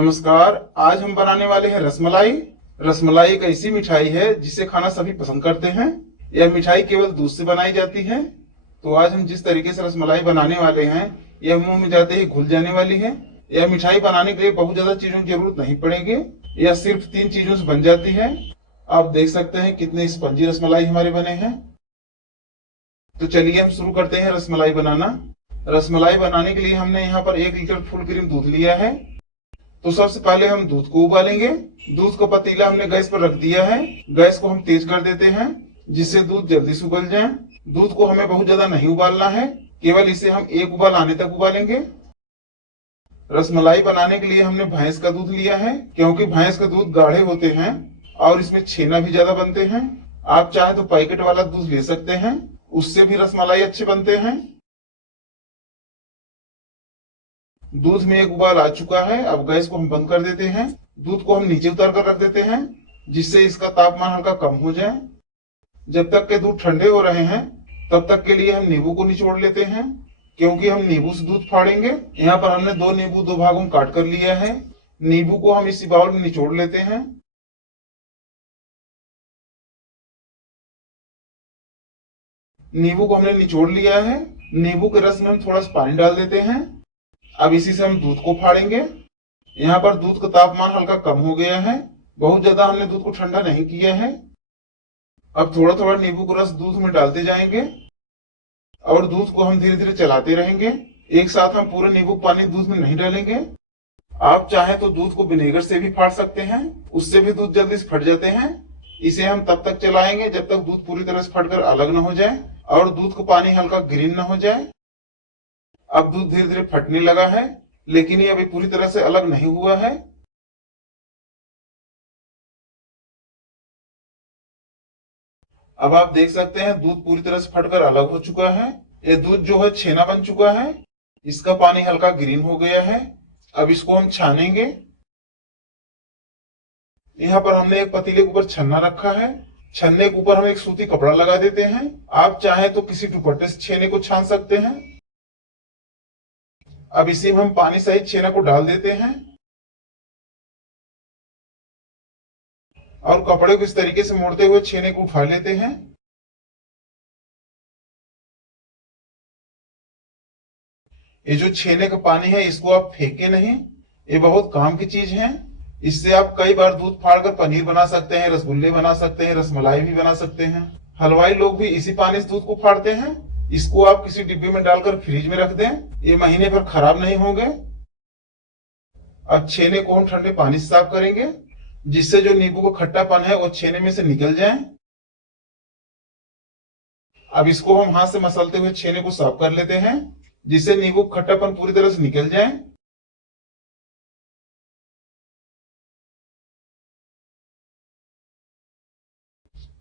नमस्कार। आज हम बनाने वाले हैं रसमलाई। रसमलाई एक ऐसी मिठाई है जिसे खाना सभी पसंद करते हैं। यह मिठाई केवल दूध से बनाई जाती है। तो आज हम जिस तरीके से रसमलाई बनाने वाले हैं, यह मुंह में जाते ही घुल जाने वाली है। यह मिठाई बनाने के लिए बहुत ज्यादा चीजों की जरूरत नहीं पड़ेगी। यह सिर्फ 3 चीजों से बन जाती है। आप देख सकते हैं कितने स्पंजी रसमलाई हमारे बने हैं। तो चलिए हम शुरू करते हैं रसमलाई बनाना। रसमलाई बनाने के लिए हमने यहाँ पर 1 लीटर फुल क्रीम दूध लिया है। तो सबसे पहले हम दूध को उबालेंगे। दूध का पतीला हमने गैस पर रख दिया है। गैस को हम तेज कर देते हैं जिससे दूध जल्दी से उबल जाए। दूध को हमें बहुत ज्यादा नहीं उबालना है, केवल इसे हम 1 उबाल आने तक उबालेंगे। रसमलाई बनाने के लिए हमने भैंस का दूध लिया है, क्योंकि भैंस का दूध गाढ़े होते हैं और इसमें छेना भी ज्यादा बनते हैं। आप चाहे तो पैकेट वाला दूध ले सकते हैं, उससे भी रसमलाई अच्छे बनते हैं। दूध में 1 उबाल आ चुका है। अब गैस को हम बंद कर देते हैं। दूध को हम नीचे उतार कर रख देते हैं जिससे इसका तापमान हल्का कम हो जाए। जब तक के दूध ठंडे हो रहे हैं तब तक के लिए हम नींबू को निचोड़ लेते हैं, क्योंकि हम नींबू से दूध फाड़ेंगे। यहाँ पर हमने 2 नींबू 2 भागों में काट कर लिया है। नींबू को हम इसी बाउल में निचोड़ लेते हैं। नींबू को हमने निचोड़ लिया है। नींबू के रस में हम थोड़ा सा पानी डाल देते हैं। अब इसी से हम दूध को फाड़ेंगे। यहाँ पर दूध का तापमान हल्का कम हो गया है, बहुत ज्यादा हमने दूध को ठंडा नहीं किया है। अब थोड़ा थोड़ा नींबू का रस दूध में डालते जाएंगे और दूध को हम धीरे धीरे चलाते रहेंगे। एक साथ हम पूरे नींबू पानी दूध में नहीं डालेंगे। आप चाहे तो दूध को विनेगर से भी फाड़ सकते हैं, उससे भी दूध जल्दी से फट जाते हैं। इसे हम तब तक चलाएंगे जब तक दूध पूरी तरह से फटकर अलग न हो जाए और दूध का पानी हल्का ग्रीन न हो जाए। अब दूध धीरे धीरे फटने लगा है, लेकिन ये अभी पूरी तरह से अलग नहीं हुआ है। अब आप देख सकते हैं दूध पूरी तरह से फटकर अलग हो चुका है। ये दूध जो है छेना बन चुका है। इसका पानी हल्का ग्रीन हो गया है। अब इसको हम छानेंगे। यहाँ पर हमने एक पतीले के ऊपर छन्ना रखा है। छन्ने के ऊपर हम एक सूती कपड़ा लगा देते हैं। आप चाहे तो किसी दुपट्टे से छेने को छान सकते हैं। अब इसी में हम पानी सहित छेना को डाल देते हैं और कपड़े को इस तरीके से मोड़ते हुए छेने को उठा लेते हैं। ये जो छेने का पानी है इसको आप फेंके नहीं, ये बहुत काम की चीज है। इससे आप कई बार दूध फाड़कर पनीर बना सकते हैं, रसगुल्ले बना सकते हैं, रसमलाई भी बना सकते हैं। हलवाई लोग भी इसी पानी से दूध को फाड़ते हैं। इसको आप किसी डिब्बे में डालकर फ्रिज में रख दें, ये महीने भर खराब नहीं होंगे। अब छेने को हम ठंडे पानी से साफ करेंगे जिससे जो नींबू का खट्टापन है वो छेने में से निकल जाए। अब इसको हम हाथ से मसलते हुए छेने को साफ कर लेते हैं जिससे नींबू का खट्टापन पूरी तरह से निकल जाए।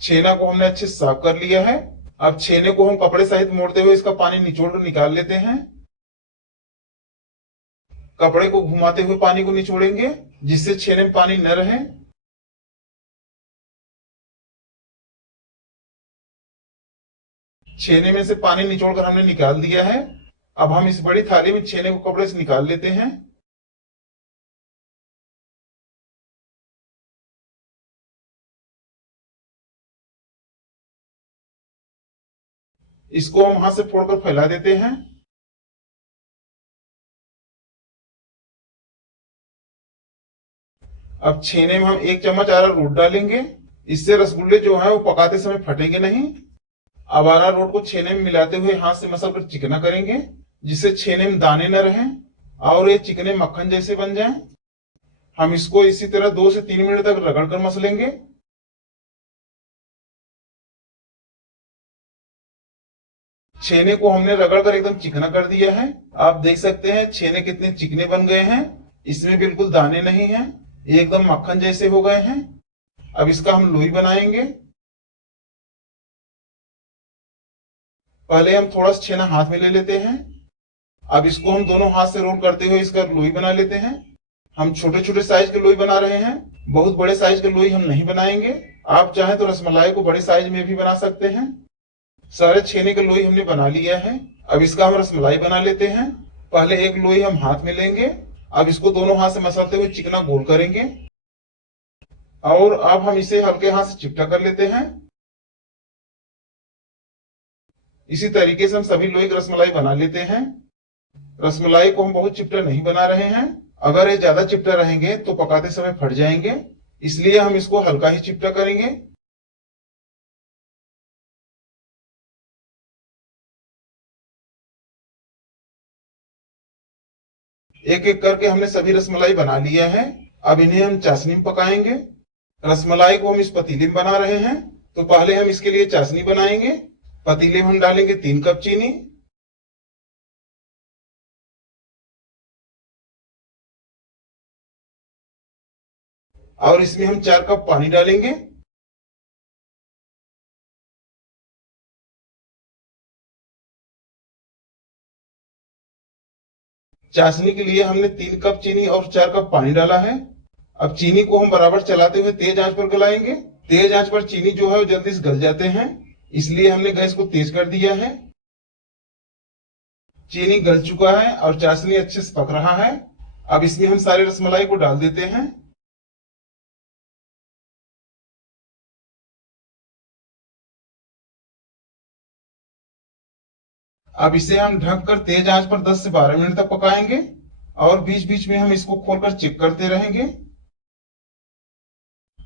छेना को हमने अच्छे से साफ कर लिया है। अब छेने को हम कपड़े सहित मोड़ते हुए इसका पानी निचोड़ कर निकाल लेते हैं। कपड़े को घुमाते हुए पानी को निचोड़ेंगे जिससे छेने में पानी न रहे। छेने में से पानी निचोड़कर हमने निकाल दिया है। अब हम इस बड़ी थाली में छेने को कपड़े से निकाल लेते हैं। इसको हम हाथ से फोड़कर फैला देते हैं। अब छेने में हम 1 चम्मच अरारोट डालेंगे। इससे रसगुल्ले जो है वो पकाते समय फटेंगे नहीं। अब अरारोट को छेने में मिलाते हुए हाथ से मसल कर चिकना करेंगे जिससे छेने में दाने न रहें और ये चिकने मक्खन जैसे बन जाएं। हम इसको इसी तरह 2 से 3 मिनट तक रगड़ कर मसलेंगे। छेने को हमने रगड़ कर एकदम चिकना कर दिया है। आप देख सकते हैं छेने कितने चिकने बन गए हैं। इसमें बिल्कुल दाने नहीं हैं, ये एकदम मक्खन जैसे हो गए हैं। अब इसका हम लोई बनाएंगे। पहले हम थोड़ा सा छेना हाथ में ले लेते हैं। अब इसको हम दोनों हाथ से रोल करते हुए इसका लोई बना लेते हैं। हम छोटे छोटे साइज के लोई बना रहे हैं, बहुत बड़े साइज के लोई हम नहीं बनाएंगे। आप चाहें तो रसमलाई को बड़े साइज में भी बना सकते हैं। सारे छेने के लोई हमने बना लिया है। अब इसका हम रसमलाई बना लेते हैं। पहले एक लोई हम हाथ में लेंगे अब इसको दोनों हाथ से मसलते हुए चिकना गोल करेंगे और अब हम इसे हल्के हाथ से चिपटा कर लेते हैं। इसी तरीके से हम सभी लोहे की रसमलाई बना लेते हैं। रसमलाई को हम बहुत चिपटा नहीं बना रहे हैं, अगर ये ज्यादा चिपटा रहेंगे तो पकाते समय फट जाएंगे, इसलिए हम इसको हल्का ही चिपटा करेंगे। एक एक करके हमने सभी रसमलाई बना लिया है। अब इन्हें हम चाशनी में पकाएंगे। रसमलाई को हम इस पतीले में बना रहे हैं, तो पहले हम इसके लिए चाशनी बनाएंगे। पतीले में हम डालेंगे 3 कप चीनी, और इसमें हम 4 कप पानी डालेंगे। चाशनी के लिए हमने 3 कप चीनी और 4 कप पानी डाला है। अब चीनी को हम बराबर चलाते हुए तेज आंच पर गलाएंगे। तेज आंच पर चीनी जो है वो जल्दी से गल जाते हैं, इसलिए हमने गैस को तेज कर दिया है। चीनी गल चुका है और चाशनी अच्छे से पक रहा है। अब इसमें हम सारे रसमलाई को डाल देते हैं। अब इसे हम ढककर तेज आंच पर 10 से 12 मिनट तक पकाएंगे और बीच बीच में हम इसको खोलकर चेक करते रहेंगे।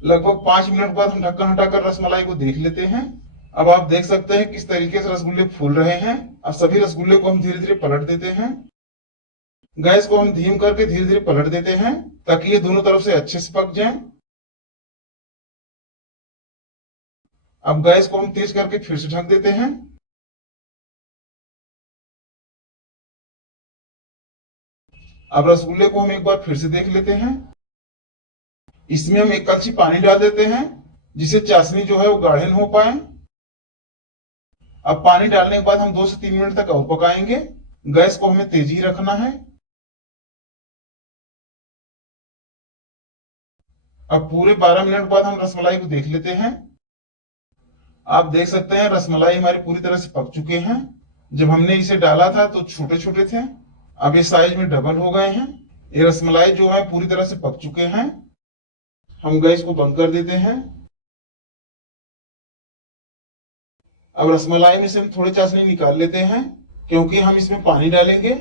लगभग 5 मिनट बाद हम ढक्कन हटाकर रसमलाई को देख लेते हैं। अब आप देख सकते हैं किस तरीके से रसगुल्ले फूल रहे हैं। अब सभी रसगुल्ले को हम धीरे धीरे पलट देते हैं। गैस को हम धीम करके धीरे धीरे पलट देते हैं ताकि ये दोनों तरफ से अच्छे से पक जाएं। अब गैस को हम तेज करके फिर से ढक देते हैं। अब रसगुल्ले को हम एक बार फिर से देख लेते हैं। इसमें हम 1 कलछी पानी डाल देते हैं, जिससे चाशनी जो है वो गाढ़े न हो पाए। अब पानी डालने के बाद हम 2 से 3 मिनट तक और पकाएंगे। गैस को हमें तेज ही रखना है। अब पूरे 12 मिनट बाद हम रसमलाई को देख लेते हैं। आप देख सकते हैं रसमलाई हमारी पूरी तरह से पक चुके हैं। जब हमने इसे डाला था तो छोटे छोटे थे, अब ये साइज में डबल हो गए हैं। ये रसमलाई जो है पूरी तरह से पक चुके हैं। हम गैस को बंद कर देते हैं। अब रसमलाई में से हम थोड़ी चाशनी निकाल लेते हैं, क्योंकि हम इसमें पानी डालेंगे।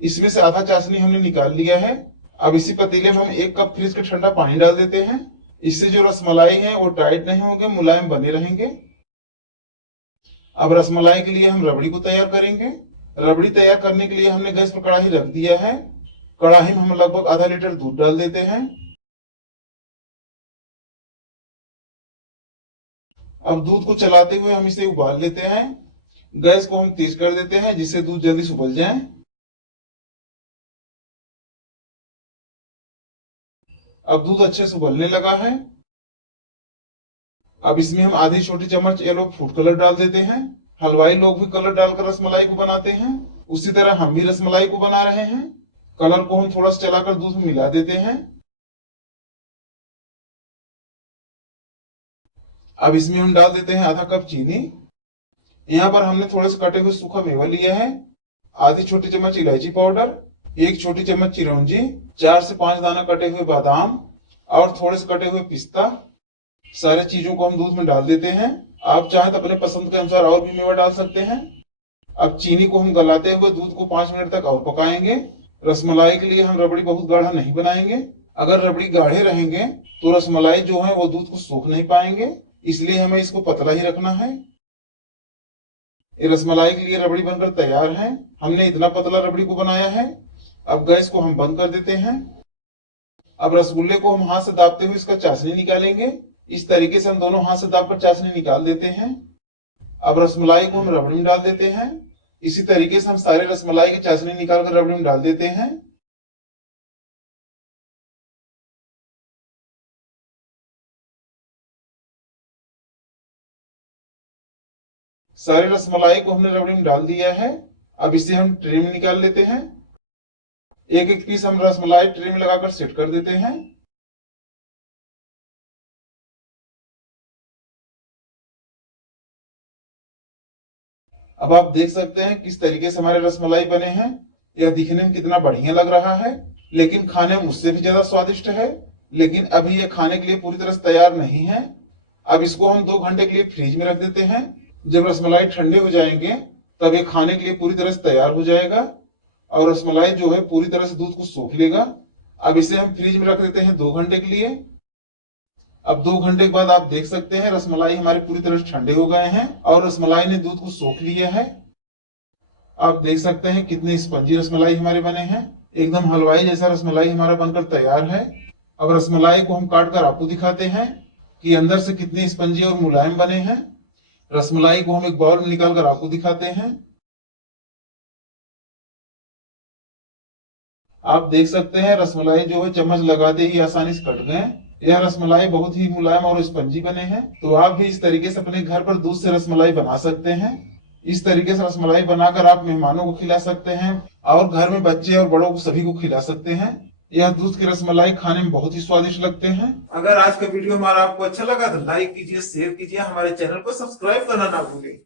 इसमें से आधा चाशनी हमने निकाल लिया है। अब इसी पतीले में हम 1 कप फ्रिज का ठंडा पानी डाल देते हैं। इससे जो रसमलाई है वो टाइट नहीं होंगे, मुलायम बने रहेंगे। अब रसमलाई के लिए हम रबड़ी को तैयार करेंगे। रबड़ी तैयार करने के लिए हमने गैस पर कढ़ाई रख दिया है। कढ़ाई में हम लगभग आधा लीटर दूध डाल देते हैं। अब दूध को चलाते हुए हम इसे उबाल लेते हैं। गैस को हम तेज कर देते हैं, जिससे दूध जल्दी से उबल जाए। अब दूध अच्छे से उबलने लगा है। अब इसमें हम आधी छोटी चम्मच येलो फूड कलर डाल देते हैं। हलवाई लोग भी कलर डालकर रसमलाई को बनाते हैं, उसी तरह हम भी रसमलाई को बना रहे हैं। कलर को हम थोड़ा सा चलाकर दूध में मिला देते हैं। अब इसमें हम डाल देते हैं आधा कप चीनी। यहाँ पर हमने थोड़े से कटे हुए सूखा मेवा लिया है, आधी छोटी चम्मच इलायची पाउडर, 1 छोटी चम्मच चिरौंजी, 4 से 5 दाना कटे हुए बादाम और थोड़े से कटे हुए पिस्ता। सारे चीजों को हम दूध में डाल देते हैं। आप चाहें तो अपने पसंद के अनुसार और भी मेवा डाल सकते हैं। अब चीनी को हम गलाते हुए दूध को 5 मिनट तक और पकाएंगे। रसमलाई के लिए हम रबड़ी बहुत गाढ़ा नहीं बनाएंगे। अगर रबड़ी गाढ़े रहेंगे तो रसमलाई जो है वो दूध को सोख नहीं पाएंगे, इसलिए हमें इसको पतला ही रखना है। ये रसमलाई के लिए रबड़ी बनकर तैयार है। हमने इतना पतला रबड़ी को बनाया है। अब गैस को हम बंद कर देते हैं। अब रसगुल्ले को हम हाथ से दाबते हुए इसका चाशनी निकालेंगे। इस तरीके से हम दोनों हाथ से दाबकर चाशनी निकाल देते हैं। अब रसमलाई को हम रबड़ी में डाल देते हैं। इसी तरीके से हम सारे रसमलाई की चाशनी निकालकर रबड़ी में डाल देते हैं। सारे रसमलाई को हमने रबड़ी में डाल दिया है। अब इसे हम ट्रे में निकाल लेते हैं। एक एक पीस हम रसमलाई ट्रे में लगाकर सेट कर देते हैं। अब आप देख सकते हैं किस तरीके से हमारे रसमलाई बने हैं। यह दिखने में कितना बढ़िया लग रहा है, लेकिन खाने में उससे भी ज्यादा स्वादिष्ट है। लेकिन अभी यह खाने के लिए पूरी तरह से तैयार नहीं है। अब इसको हम 2 घंटे के लिए फ्रिज में रख देते हैं। जब रसमलाई ठंडे हो जाएंगे तब ये खाने के लिए पूरी तरह से तैयार हो जाएगा और रसमलाई जो है पूरी तरह से दूध को सोख लेगा। अब इसे हम फ्रिज में रख देते हैं 2 घंटे के लिए। अब 2 घंटे के बाद आप देख सकते हैं रसमलाई हमारे पूरी तरह से ठंडे हो गए हैं और रसमलाई ने दूध को सोख लिया है। आप देख सकते हैं कितनी स्पंजी रसमलाई हमारे बने हैं। एकदम हलवाई जैसा रसमलाई हमारा बनकर तैयार है। अब रसमलाई को हम काट कर आपको दिखाते हैं कि अंदर से कितनी स्पंजी और मुलायम बने हैं। रसमलाई को हम एक बाउल में निकाल कर आपको दिखाते हैं। आप देख सकते हैं रसमलाई जो है चम्मच लगाते ही आसानी से कट गए। यह रसमलाई बहुत ही मुलायम और स्पंजी बने हैं। तो आप भी इस तरीके से अपने घर पर दूध से रसमलाई बना सकते हैं। इस तरीके से रसमलाई बनाकर आप मेहमानों को खिला सकते हैं और घर में बच्चे और बड़ों को सभी को खिला सकते हैं। यह दूध की रसमलाई खाने में बहुत ही स्वादिष्ट लगते हैं। अगर आज का वीडियो हमारा आपको अच्छा लगा तो लाइक कीजिए, शेयर कीजिए, हमारे चैनल को सब्सक्राइब करना ना भूलें।